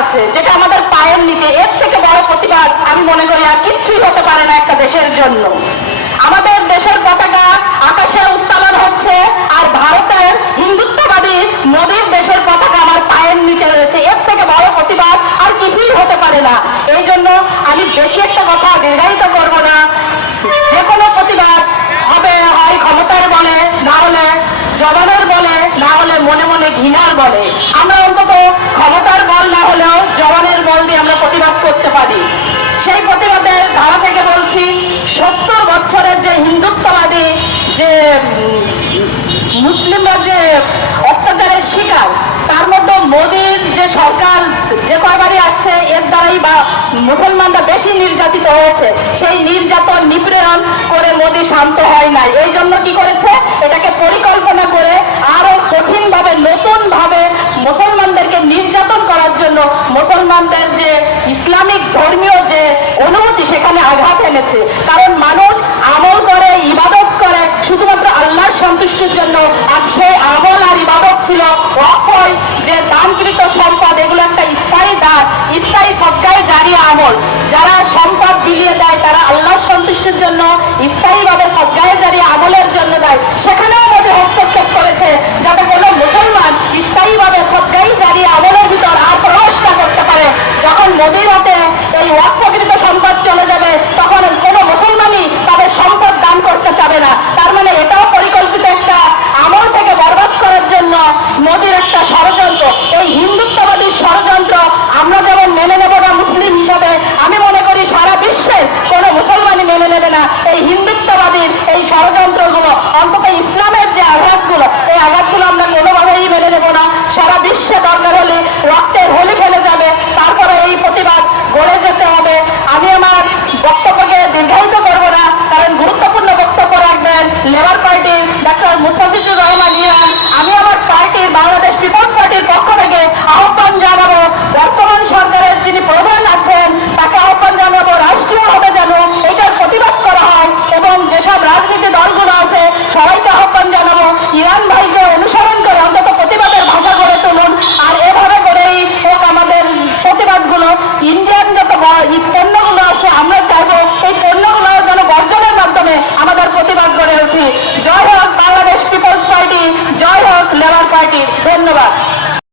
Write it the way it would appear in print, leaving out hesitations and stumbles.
আছে, যেটা আমাদের পায়ের নিচে, এর থেকে বড় প্রতিবাদ আমি মনে করি আর কিচ্ছুই হতে পারে না একটা দেশের জন্য। আমাদের দেশের পতাকা আকাশে উত্তোলন হচ্ছে, আর ভারতের হিন্দুত্ববাদী মোদীর দেশের পতাকা আমার পায়ের নিচে রয়েছে, এর থেকে বড় প্রতিবাদ আর কিছুই হতে পারে না। এই জন্য আমি বেশি একটা কথা দীর্ঘায়িত করবো না। যে কোনো প্রতিবাদ হবে হয় ক্ষমতার বলে, না হলে জবানের বলে, না হলে মনে মনে ঘৃণার বলে। আমরা অন্তত ক্ষমতার বল না হলেও জবানের বল দিয়ে আমরা প্রতিবাদ করতে পারি। সেই প্রতিবাদের ধারা থেকে বলছি, 70 বছরের যে হিন্দুত্ববাদী যে মুসলিমরা যে অত্যাচারের শিকার, তার মধ্যে মোদীর যে সরকার যে কয়বারই আসছে, এর দ্বারাই বা মুসলমানরা বেশি নির্যাতিত হয়েছে। সেই নির্যাতন নিপীড়ন করে মোদী শান্ত হয় নাই। এই জন্য কি করেছে, এটাকে পরিকল্পনা করে আরো কঠিন ভাবে নতুন ভাবে মুসলমানদেরকে নির্যাতন করার জন্য মুসলমানদের যে ইসলামিক ধর্মীয় যে অনুভূতি সেখানে আঘাত এনেছে। কারণ মানুষ আমল করে, ইবাদত করে শুধুমাত্র আল্লাহর সন্তুষ্টির জন্য। আর সেই আমল আর ইবাদত ছিল ওয়াকফ, যে দানকৃত সম্পদ, এগুলো একটা স্থায়ী দান, স্থায়ী সদকায়ে জারিয়া আমল। যারা সম্পদ বিলিয়ে দেয় তারা আল্লাহর সন্তুষ্টির জন্য স্থায়ীভাবে সদকায়ে জারিয়া আমলের জন্য দেয়। সেখানেও মোদী হস্তক্ষেপ করেছে যাতে কোনো মুসলমান স্থায়ীভাবে সদকায়ে জারিয়া আমলের ভিতর